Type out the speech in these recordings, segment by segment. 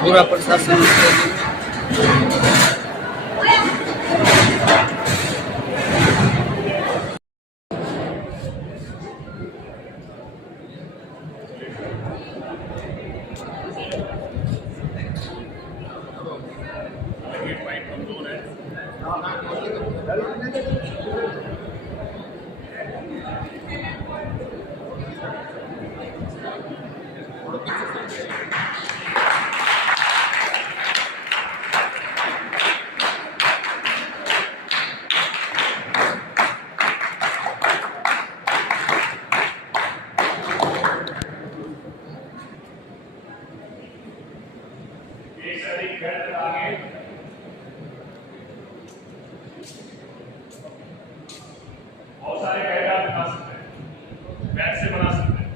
पूरा प्रशासन बहुत सारे कैड आप बना सकते हैं, बैट से बना सकते हैं।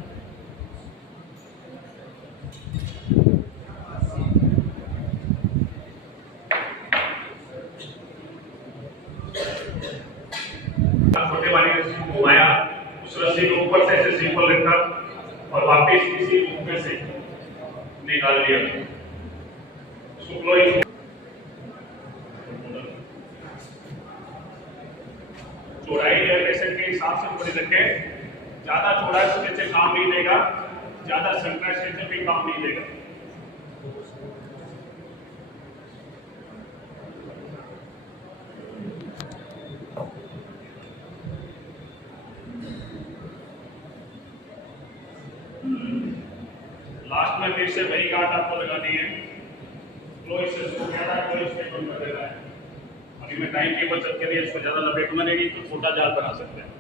छोटे वाले रस्सी को घुमाया, उस रस्सी को ऊपर से ऐसे सिंपल रखा और वापस इसी ऊपर से निकाल दिया। चौड़ाई पेशेंट के हिसाब से बड़ी रखें, ज्यादा चौड़ा स्ट्रेचर काम नहीं देगा, ज्यादा संकरा स्ट्रेचर भी काम नहीं देगा। लास्ट में फिर से वही गांठ आपको लगानी है, क्लोज से इसको ज्यादा क्लोज पे कर देना है। अभी मैं टाइम की बचत के लिए इसको ज्यादा लपेटूंगा नहीं तो छोटा जाल बना सकते हैं।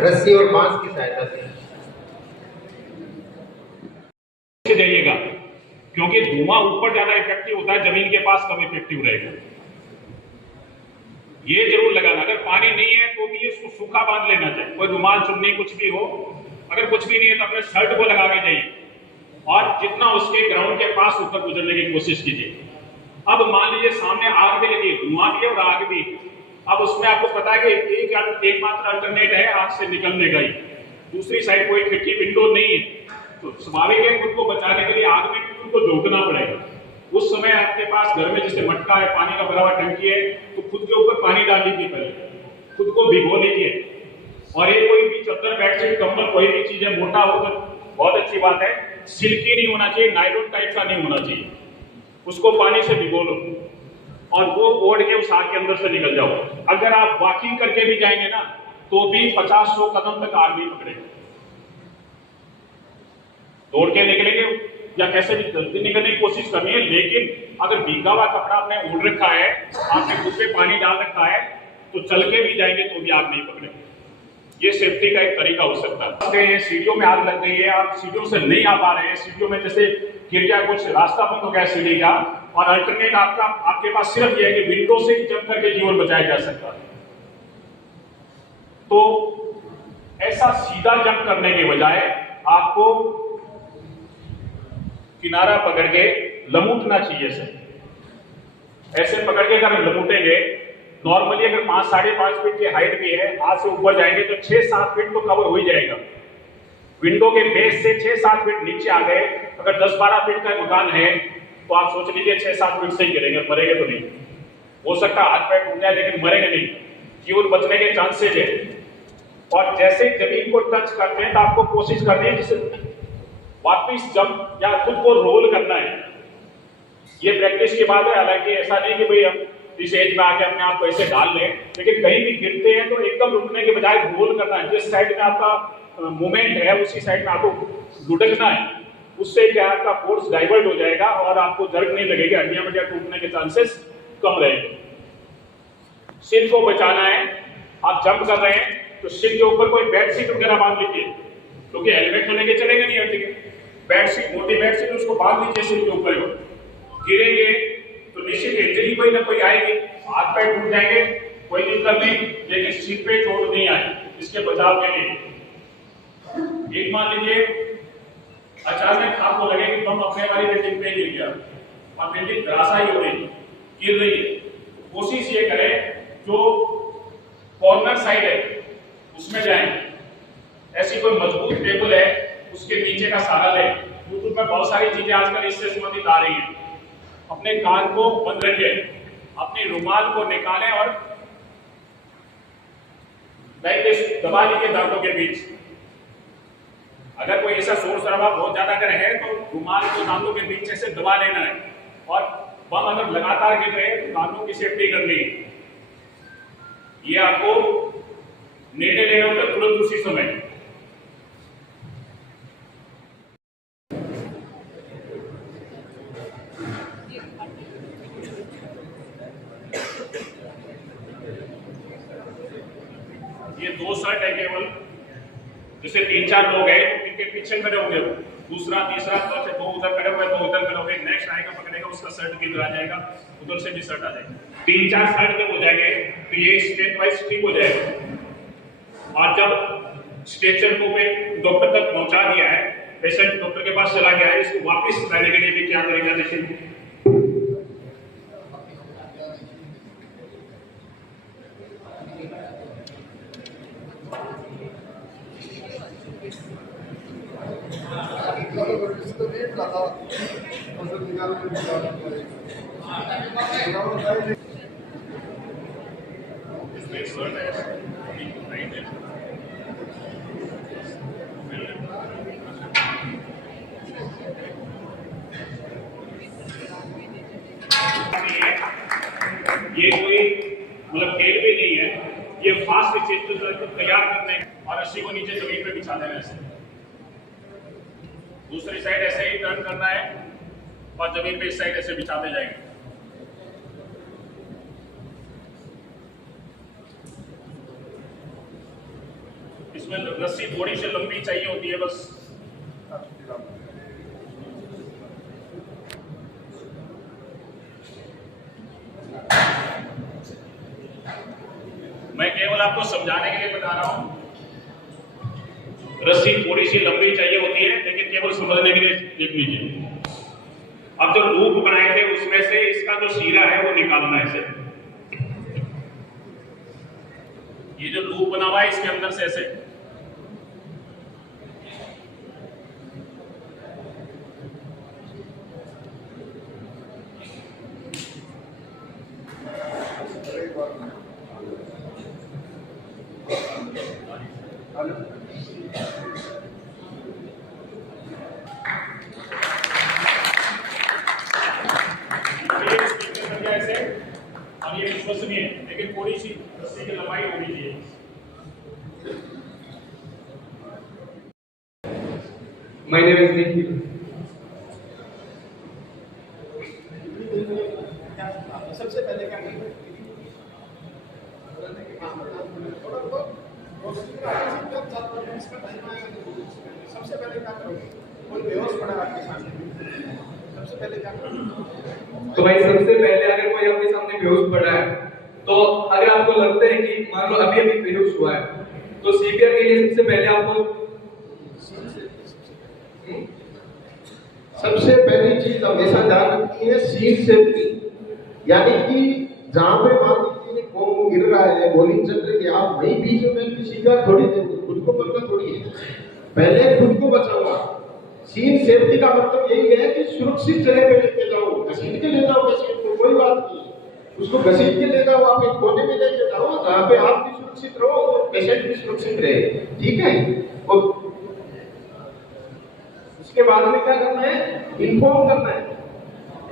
रस्सी और बांस की सहायता से जाइएगा, क्योंकि धुआं ऊपर ज्यादा इफेक्टिव होता है, जमीन के पास कम इफेक्टिव रहेगा। ये जरूर लगाना, अगर पानी नहीं है तो भी इसको सूखा बांध लेना चाहिए, कोई रुमाल चुन्नी कुछ भी हो। अगर कुछ भी नहीं है तो अपने शर्ट को लगा के जाइए और जितना उसके ग्राउंड के पास ऊपर गुजरने की कोशिश कीजिए। अब मान लीजिए सामने आग भी लगी, धुआं भी है और आग भी। अब उसमें आपको पता है कि एकमात्र अल्टरनेट है आग से निकलने का ही, दूसरी साइड कोई खिड़की विंडो नहीं है, तो स्वाभाविक है खुद को बचाने के लिए आग में खुद को झोंकना पड़ेगा। उस समय आपके पास घर में जैसे मटका है, पानी का भरा हुआ टंकी है, तो खुद के ऊपर पानी डाल लीजिए, पहले खुद को भिगो लीजिए। और ये कोई भी चद्दर, बेडशीट, कंबल कोई भी चीज है, मोटा हो तो बहुत अच्छी बात है, सिल्की नहीं होना चाहिए, नायलॉन टाइप का नहीं होना चाहिए। उसको पानी से भिगो लो और वो ओढ़ के उस आग के अंदर से निकल जाओ। अगर आप वॉकिंग करके भी जाएंगे ना तो भी 50-100 कदम तक आग नहीं पकड़ेगा। दौड़ के निकलेंगे या कैसे भी जल्दी निकलने की कोशिश करनी है, लेकिन अगर भीगा हुआ कपड़ा आपने ओढ़ रखा है, आपने खुद पे पानी डाल रखा है, तो चल के भी जाएंगे तो भी आग नहीं पकड़ेगी। ये सेफ्टी का एक तरीका हो सकता है। सीढ़ियों में आग लग गई है, आप सीढ़ियों से नहीं आ पा रहे हैं, सीढ़ियों में जैसे गिर गया, कुछ रास्ता बंद हो गया सीढ़ी का, और अल्टरनेट आपके पास सिर्फ यह है कि विंडो से ही जंप करके जीवन बचाया जा सकता है। तो ऐसा सीधा जंप करने के बजाय आपको किनारा पकड़ के लमूटना चाहिए सर। ऐसे पकड़ के अगर लमूटेंगे, नॉर्मली अगर 5-5.5 फीट की हाइट भी है, हाथ से ऊपर जाएंगे तो 6-7 फीट तो कवर हो ही जाएगा। विंडो के बेस से 6-7 फीट नीचे आ गए, अगर 10-12 फीट का मकान है तो आप सोच लीजिए 6-7 फीट से ही गिरेंगे, मरेंगे तो नहीं। हो सकता है हाथ पैर टूट जाए लेकिन मरेंगे नहीं, जीवन बचने के चांसेज है। और जैसे जमीन को टच करते हैं तो आपको कोशिश करनी है जिससे वापिस जंप या खुद को रोल करना है। ये प्रैक्टिस की बात है, हालांकि ऐसा नहीं कि भाई हम इस एज में आके अपने आप को ऐसे डाल लें, लेकिन कहीं भी गिरते हैं तो एकदम रुकने के बजाय रोल करना है। जिस साइड में आपका मूवमेंट है उसी साइड में आपको लुढ़कना है, उससे क्या आपका फोर्स डाइवर्ट हो जाएगा और आपको दर्द नहीं लगेगी, हड्डियां वड्डियां टूटने के चांसेस कम रहेंगे। सिर को बचाना है, आप जंप कर रहे हैं तो सिर के ऊपर कोई बेडशीट वगैरह बांध लीजिए, क्योंकि हेलमेट तो लेके चलेंगे नहीं हर जगह। बेडशीट, मोटी बेडशीट उसको बांध लीजिए सिर के ऊपर। गिरेंगे तो निश्चित इंजरी कोई ना कोई आएगी, हाथ पैर टूट जाएंगे, कोई दिक्कत नहीं, लेकिन सिर पे चोट नहीं आए, इसके बचाव के लिए एक मान लीजिए अचानक आपको लगे कि बम अपने वाली बिल्डिंग पे गिर गया और बिल्डिंग धराशायी हो रही गिर रही है, कोशिश ये करें जो कॉर्नर साइड है उसमें जाएं। ऐसी कोई मजबूत टेबल है उसके नीचे का सहारा लें। यूट्यूब में बहुत सारी चीजें आजकल इससे संबंधित आ रही हैं। अपने कान को बंद रखें, अपने रुमाल को निकालें और दबा लीजिए दांतों के बीच। अगर कोई ऐसा शोर शराबा बहुत ज्यादा अगर है तो रुमाल को दांतों के बीच से दबा लेना है। और बम अगर लगातार गिर रहे हैं तो दांतों की सेफ्टी करनी है। ये आपको निर्णय लेना होगा तुरंत उसी समय। ये 2 शर्ट है केवल, जैसे 3-4 लोग हैं इनके पीछे खड़े होंगे, दूसरा तीसरा चौथे 2 उधर खड़े हुए 2 उधर खड़े होंगे, नेक्स्ट आएगा पकड़ेगा उसका शर्ट किधर आ जाएगा, उधर से भी शर्ट आ जाएगा। 3-4 शर्ट जब हो जाएंगे तो ये स्टेप वाइज ठीक हो जाएगा। और जब स्ट्रेचर को पे डॉक्टर तक पहुंचा दिया है, पेशेंट डॉक्टर के पास चला गया है, इसको वापस लाने के लिए भी क्या करेगा, जैसे ये कोई मतलब खेल भी नहीं है, ये फास्ट चित्र तैयार करने और रस्सी को नीचे जमीन पे बिछा देना। ऐसे दूसरी साइड ऐसे ही टर्न करना है और जमीन पे इस साइड ऐसे बिछाते जाएंगे। इसमें रस्सी थोड़ी सी लंबी चाहिए होती है बस। मैं केवल आपको समझाने के लिए बता रहा हूं, रस्सी थोड़ी सी लंबी चाहिए होती है, लेकिन केवल समझने के लिए देख लीजिए। अब जो लूप बनाए थे उसमें से इसका जो सीरा है वो निकालना है ऐसे। ये जो लूप बना हुआ है इसके अंदर से ऐसे और ये विश्वसनीय है, लेकिन थोड़ी सी रस्सी की लंबाई होनी चाहिए। My name is Nikhil. सबसे पहले क्या करें? सबसे पहले क्या करोगे? कोई बेहोश पड़ा आपके सामने, सबसे पहले क्या करोगे? तो भाई सबसे पहले अगर कोई आपके सामने बेहोश पड़ा है, तो अगर आपको लगता है कि मान लो अभी अभी बेहोश हुआ है, तो सीपीआर के लिए सबसे पहले आपको सबसे पहली चीज हमेशा ध्यान रखनी है सीट सेफ्टी। यानी कि जहां पे मान लीजिए बम गिर रहा है, गोली चल रही है, आप वहीं बीच में किसी का थोड़ी खुद को बचना थोड़ी है, पहले खुद को बचाऊंगा। सीट सेफ्टी का मतलब यही है कि सुरक्षित जगह पे लेके जाओ, घसीट के ले जाओ पेशेंट को, कोई बात नहीं, उसको घसीट के ले जाओ, आप एक कोने में लेके जाओ जहाँ पे आप भी सुरक्षित रहो और पेशेंट भी सुरक्षित रहे, ठीक है। और उसके बाद में क्या करना है, इन्फॉर्म करना है,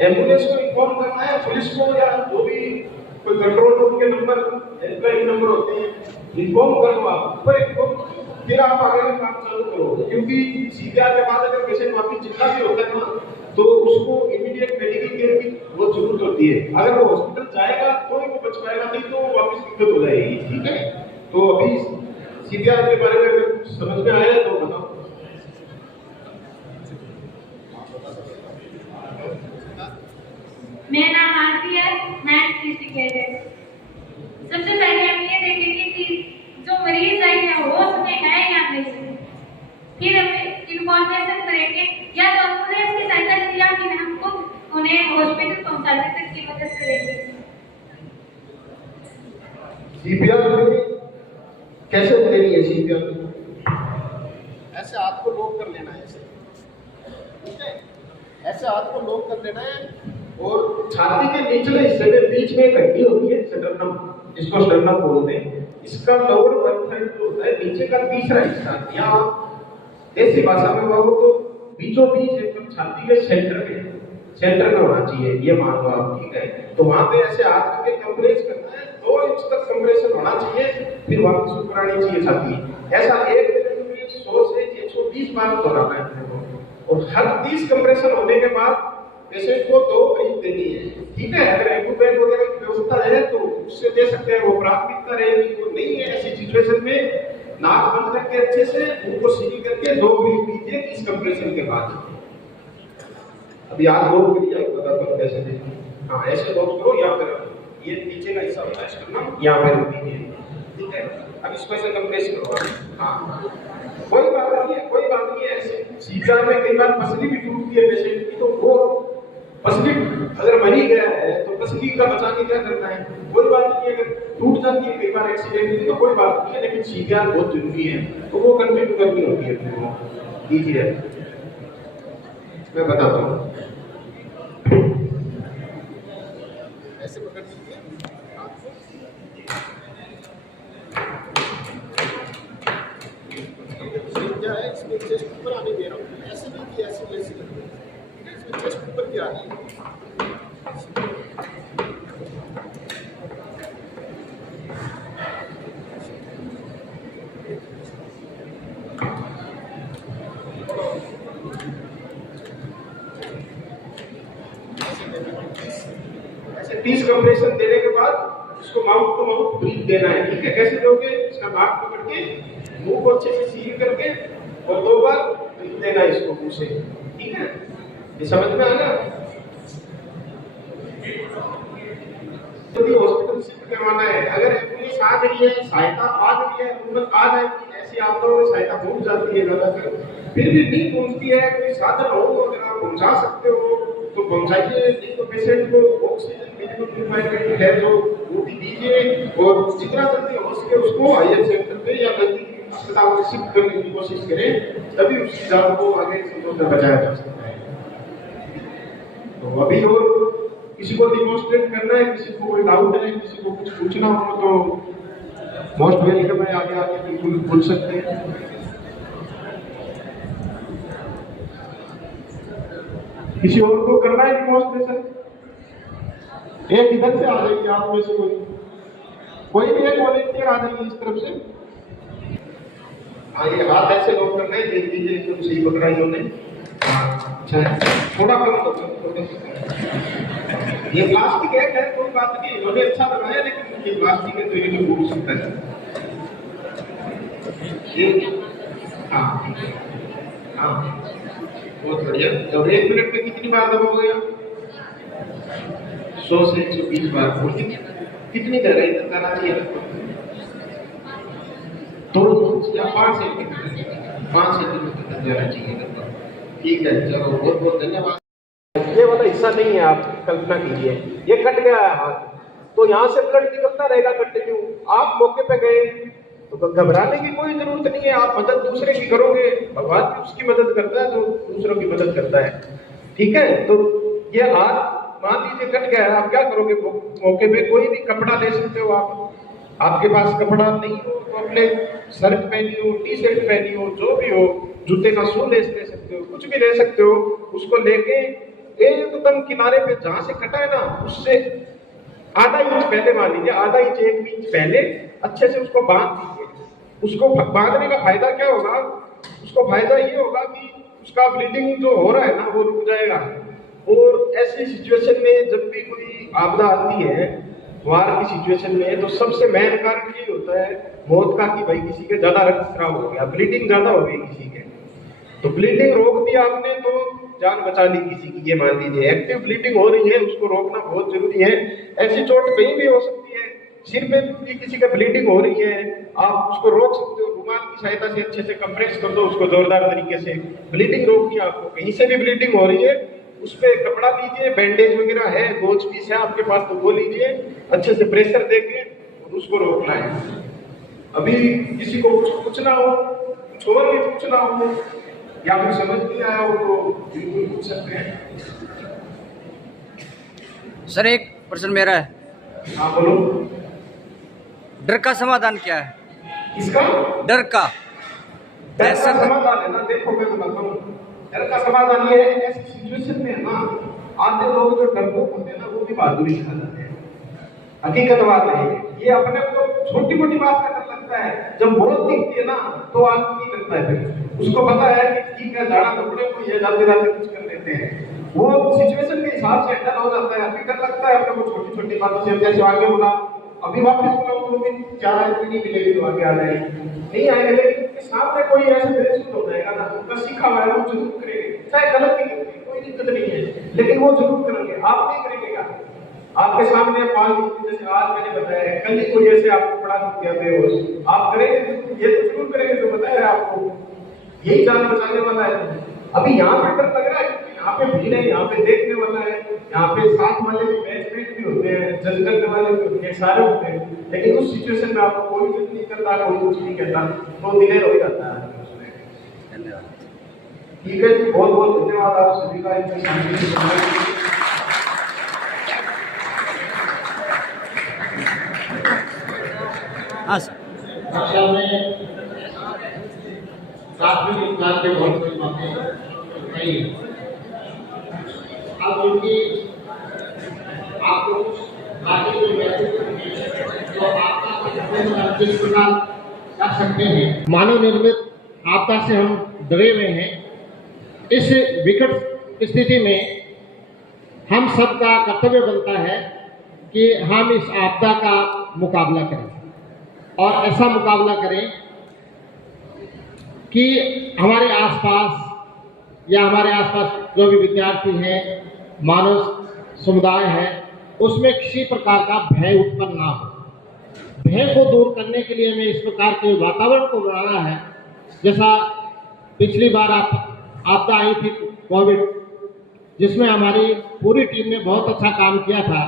एम्बुलेंस को इन्फॉर्म करना है, पुलिस को या जो भी कोई कंट्रोल रूम के नंबर, हेल्पलाइन नंबर होते हैं, इन्फॉर्म करो आप, फिर आप आगे का काम चालू करो। क्योंकि सीपीआर के बाद अगर पेशेंट वापस जिंदा भी होता है ना, तो उसको इमीडिएट मेडिकल केयर की बहुत जरूरत होती है। अगर वो हॉस्पिटल जाएगा तो ही वो बच पाएगा, नहीं तो वापस दिक्कत हो जाएगी, ठीक है। तो अभी सीपीआर के बारे में अगर कुछ समझ में आया तो बताओ। मेरा नाम आरती है, मैं कैडेट। सबसे पहले हम ये देखेंगे कि जो मरीज आई है होश में है या नहीं। फिर हमें इन्फॉर्मेशन करेंगे या तो एम्बुलेंस की सहायता से या फिर हम खुद उन्हें हॉस्पिटल पहुंचाने तक की मदद करेंगे। सीपीआर में कैसे देनी है सीपीआर? ऐसे हाथ को लॉक कर लेना है, ऐसे, ठीक है, ऐसे हाथ को लॉक कर लेना है और छाती के निचले हिस्से में बीच में एक हड्डी होती है स्टर्नम, जिसको स्टर्नम बोलते हैं। इसका लोअर वन थर्ड जो होता है, नीचे का तीसरा हिस्सा, या ऐसी भाषा में कहो तो बीचों बीच एकदम छाती के सेंटर में होना चाहिए, ये मान लो आप, ठीक है। तो वहां पे ऐसे हाथ करके कंप्रेस करना है, 2 इंच तक कंप्रेशन होना चाहिए, फिर वापस ऊपर आनी चाहिए छाती। ऐसा एक मिनट में 100 से 120 बार दोहराना है। और हर 30 कंप्रेशन होने के बाद पेशेंट को 2 ब्रीथ देनी है, ठीक है। अगर एक्यूपेंट वगैरह की व्यवस्था है तो उससे दे सकते हैं, वो प्राथमिकता रहेगी। वो नहीं है ऐसी सिचुएशन में नाक बंद करके अच्छे से उनको सील करके 2 ब्रीथ दीजिए 30 कंप्रेशन के बाद। अभी आप लोग करिए, बताता हूं कैसे देखें। हाँ, ऐसे लोग करो, या फिर ये नीचे का हिस्सा होता है स्टर्नम, यहाँ पे रख दीजिए, ठीक है। अब इसको ऐसे कंप्रेस करो। हाँ, कोई बात नहीं है। ऐसे सीपीआर में कई बार पसली भी टूटती है पेशेंट की, तो वो पसली अगर मर ही गया है तो पसली का बचा के क्या करना है, कोई बात नहीं है। अगर टूट जाती है कई बार एक्सीडेंट में तो कोई बात नहीं है, लेकिन सीपीआर बहुत जरूरी है, तो वो कंटिन्यू करनी होती है। कीजिए, मैं बताता हूँ। ऐसे पकड़ लीजिए हाथ को, क्या है इसमें चेस्ट ऊपर आने दे रहा हूँ, ऐसे नहीं कि ऐसे वैसे नहीं, इसमें चेस्ट ऊपर की आ रही है। ऐसे 30 कंप्रेशन देने के बाद इसको माउथ टू माउथ ब्रीथ देना है, ठीक है। कैसे दोगे? इसका नाक पकड़ के मुंह को अच्छे से सील करके और 2 बार ब्रीथ देना है इसको मुंह से, ठीक है। ये समझ में आ गया? यदि हॉस्पिटल शिफ्ट करवाना है, अगर एम्बुलेंस आ गई है, सहायता आ गई है, तुरंत आ जाएगी। ऐसी आपदाओं में सहायता पहुंच जाती है ज्यादातर, फिर भी नहीं पहुंचती है, कोई साधन हो अगर आप पहुंचा सकते हो तो पहुंचाइए, नहीं तो पेशेंट को ऑक्सीजन मिनिमम रिक्वायरमेंट है जो वो भी दीजिए, और जितना जल्दी हो सके उसको आईएल सेंटर पे या नजदीकी अस्पताल में शिफ्ट करने की कोशिश करें, तभी उसकी जान को आगे से बचाया जा सकता है। तो अभी और किसी को डिमॉन्स्ट्रेट करना है, किसी को कोई डाउट है, किसी को कुछ पूछना हो तो मोस्ट वेलकम है, आगे आगे बिल्कुल पूछ सकते हैं। किसी और को करना है डिमॉन्स्ट्रेशन? एक इधर से आ जाएगी आप में से कोई भी एक वॉलंटियर आ जाएगी इस तरफ से। हाँ, ये हाथ ऐसे लोग करना है, देख लीजिए एकदम सही पकड़ा इन्होंने। अच्छा, थोड़ा कम करो। ये प्लास्टिक है, खैर कोई बात नहीं, इन्होंने अच्छा बनाया, लेकिन ये प्लास्टिक है तो ये तो टूट सकता है। ये हाँ हाँ, बहुत बढ़िया। और 1 मिनट में कितनी बार दबाओगे आप? 100 से 120 बार। और कितनी गहराई तक जाना चाहिए? 2 या 5 सेंटीमीटर तक जाना चाहिए। ठीक है, चलो बहुत बहुत धन्यवाद। ये वाला हिस्सा नहीं है, आप कल्पना कीजिए ये कट गया है हाथ, तो यहाँ से ब्लड निकलता रहेगा कंटिन्यू। आप मौके पे गए तो घबराने की कोई जरूरत नहीं है, आप मदद दूसरे की करोगे, भगवान भी उसकी मदद करता है जो दूसरों की मदद करता है, ठीक है। तो ये हाथ मान लीजिए कट गया है, आप क्या करोगे? मौके पे कोई भी कपड़ा ले सकते हो आप, आपके पास कपड़ा नहीं हो तो अपने शर्ट पहनी हो, टी शर्ट पहनी हो, जो भी हो, जूते का सोल ले सकते हो, कुछ भी ले सकते हो, उसको लेके एकदम किनारे पे जहां से कटा है ना उससे आधा इंच पहले, मान लीजिए आधा इंच 1 इंच पहले अच्छे से उसको बांध दीजिए। उसको बांधने का फायदा क्या होगा? उसको फायदा ये होगा कि उसका ब्लीडिंग जो हो रहा है ना वो रुक जाएगा। और ऐसी सिचुएशन में जब भी कोई आपदा आती है, वार की सिचुएशन में, तो सबसे मेन कारण ये होता है मौत का कि भाई किसी के ज्यादा रक्तस्राव हो गया, ब्लीडिंग ज्यादा हो गई किसी के, तो ब्लीडिंग रोक दी आपने तो जान बचा ली किसी की। ये मान लीजिए एक्टिव ब्लीडिंग हो रही है, उसको रोकना बहुत जरूरी है। ऐसी चोट कहीं भी हो सकती है, सिर पे भी किसी का ब्लीडिंग हो रही है, आप उसको रोक सकते हो, रुमाल की सहायता से अच्छे से कंप्रेस कर दो उसको जोरदार तरीके से। ब्लीडिंग रोकनी है आपको, कहीं से भी ब्लीडिंग हो रही है उस पर कपड़ा लीजिए, बैंडेज वगैरह है, गोज पीस है आपके पास तो वो लीजिए, अच्छे से प्रेशर देके और उसको रोकना है। अभी किसी को कुछ पूछना हो, कुछ और भी पूछना हो या फिर समझ नहीं आया हो तो बिल्कुल पूछ सकते हैं। सर एक प्रश्न मेरा है, हाँ बोलो। डर का समाधान क्या है? इसका डर का डर का समाधान है ना, देखो मैं बताता हूँ। डर का समाधान ये है, ऐसी सिचुएशन में है ना, आधे लोग जो डरपोक होते हैं ना वो भी बहादुरी दिखा जाते हैं। हकीकत बात है ये, अपने को छोटी मोटी बात का डर लगता है, जब बहुत दिखती है ना तो आदमी नहीं लगता है, फिर उसको पता है कि ठीक है झाड़ा कपड़े को ये जाते जाते कुछ कर लेते हैं, वो सिचुएशन के हिसाब से डर हो जाता है। अभी डर लगता है अपने को छोटी छोटी बातों से, जैसे आगे बोला अभी वापस बोला वो भी 4 आदमी नहीं मिलेगी तो आगे आ जाएगी, नहीं आएंगे, लेकिन उनके सामने कोई ऐसे बेसुध हो जाएगा ना, उनका सीखा हुआ है वो जरूर करेंगे, चाहे गलत ही करेंगे कोई दिक्कत नहीं है, लेकिन वो जरूर करेंगे। आप नहीं करेंगे क्या? आपके सामने 5 दिन जैसे आज मैंने बताया, कल ही कोई ऐसे आपको पढ़ा दिया बेहोश, आप करेंगे ये तो जरूर करेंगे जो बताया आपको, यही जान बचाने वाला है। अभी यहाँ पे डर लग रहा है क्योंकि यहाँ पे भीड़ है, यहाँ पे देखने वाला है, यहाँ पे साथ वाले भी बैचमेट भी होते हैं, जज करने वाले भी होते हैं, सारे होते हैं, लेकिन उस सिचुएशन में आपको कोई जज नहीं करता, कोई कुछ नहीं कहता, तो डिले हो जाता है। ठीक है जी, बहुत बहुत धन्यवाद आप सभी का इतने शांति से सुनने के लिए। हाँ सर। कक्षा में प्राथमिक उपचार के बहुत बड़ी बातें कही। अब उनकी आपको आगे जो मैसेज तो आपका किस प्रकार कर सकते हैं। मानव निर्मित आपदा से हम डरे हुए हैं। इस विकट स्थिति में हम सबका कर्तव्य बनता है कि हम इस आपदा का मुकाबला करें और ऐसा मुकाबला करें कि हमारे आसपास या हमारे आसपास जो भी विद्यार्थी हैं, मानव समुदाय है, उसमें किसी प्रकार का भय उत्पन्न ना हो। भय को दूर करने के लिए हमें इस प्रकार के वातावरण को बनाना है। जैसा पिछली बार आपदा आई थी कोविड, जिसमें हमारी पूरी टीम ने बहुत अच्छा काम किया था,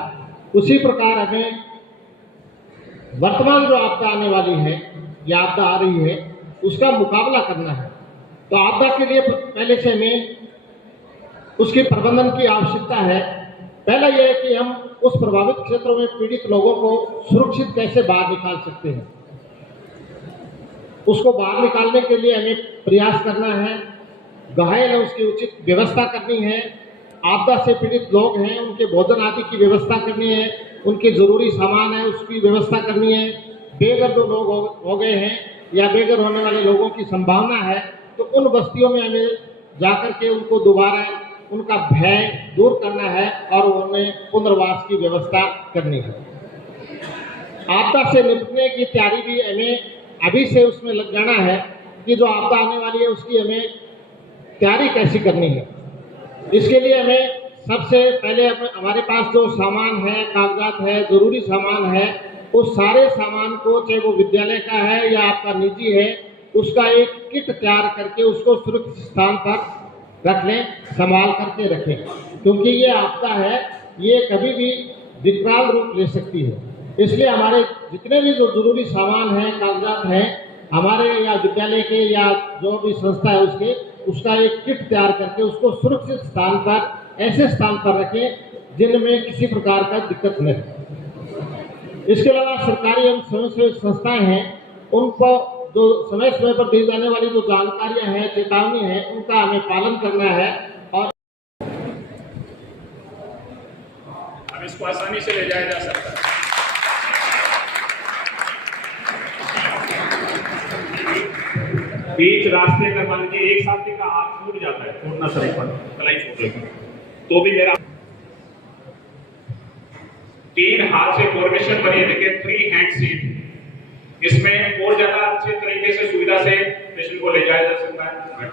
उसी प्रकार हमें वर्तमान जो आपदा आने वाली है या आपदा आ रही है उसका मुकाबला करना है। तो आपदा के लिए पहले से हमें उसके प्रबंधन की आवश्यकता है। पहला यह है कि हम उस प्रभावित क्षेत्रों में पीड़ित लोगों को सुरक्षित कैसे बाहर निकाल सकते हैं, उसको बाहर निकालने के लिए हमें प्रयास करना है। घायल है उसकी उचित व्यवस्था करनी है। आपदा से पीड़ित लोग हैं उनके भोजन आदि की व्यवस्था करनी है, उनके जरूरी सामान है उसकी व्यवस्था करनी है। बेघर जो लोग हो गए हैं या बेघर होने वाले लोगों की संभावना है तो उन बस्तियों में हमें जाकर के उनको दोबारा उनका भय दूर करना है और उन्हें पुनर्वास की व्यवस्था करनी है। आपदा से निपटने की तैयारी भी हमें अभी से उसमें लग जाना है कि जो आपदा आने वाली है उसकी हमें तैयारी कैसी करनी है। इसके लिए हमें सबसे पहले हमारे पास जो सामान है, कागजात है, जरूरी सामान है, उस सारे सामान को, चाहे वो विद्यालय का है या आपका निजी है, उसका एक किट तैयार करके उसको सुरक्षित स्थान पर रख लें, संभाल करके रखें, क्योंकि ये आपदा है, ये कभी भी विकराल रूप ले सकती है। इसलिए हमारे जितने भी जो जरूरी सामान हैं, कागजात हैं, हमारे या विद्यालय के या जो भी संस्था है उसका एक किट तैयार करके उसको सुरक्षित स्थान पर, ऐसे स्थान पर रखें जिनमें किसी प्रकार का दिक्कत न हो। इसके अलावा सरकारी एवं स्वयंसेवी संस्थाएं हैं, उनको जो समय समय पर दी जाने वाली जो जानकारियां हैं, चेतावनी है, उनका हमें पालन करना है और अब इसको आसानी से ले जाया जा सकता है। बीच रास्ते में मान लीजिए एक साथी का हाथ छूट जाता है, छोड़ना सही पर कलाई छोड़ लेता तो भी मेरा 3 हाथ से फॉर्मेशन बनी है, देखिए 3 हैंड सीट। इसमें और ज्यादा अच्छे तरीके से सुविधा से पेशेंट को ले जाया जा सकता है।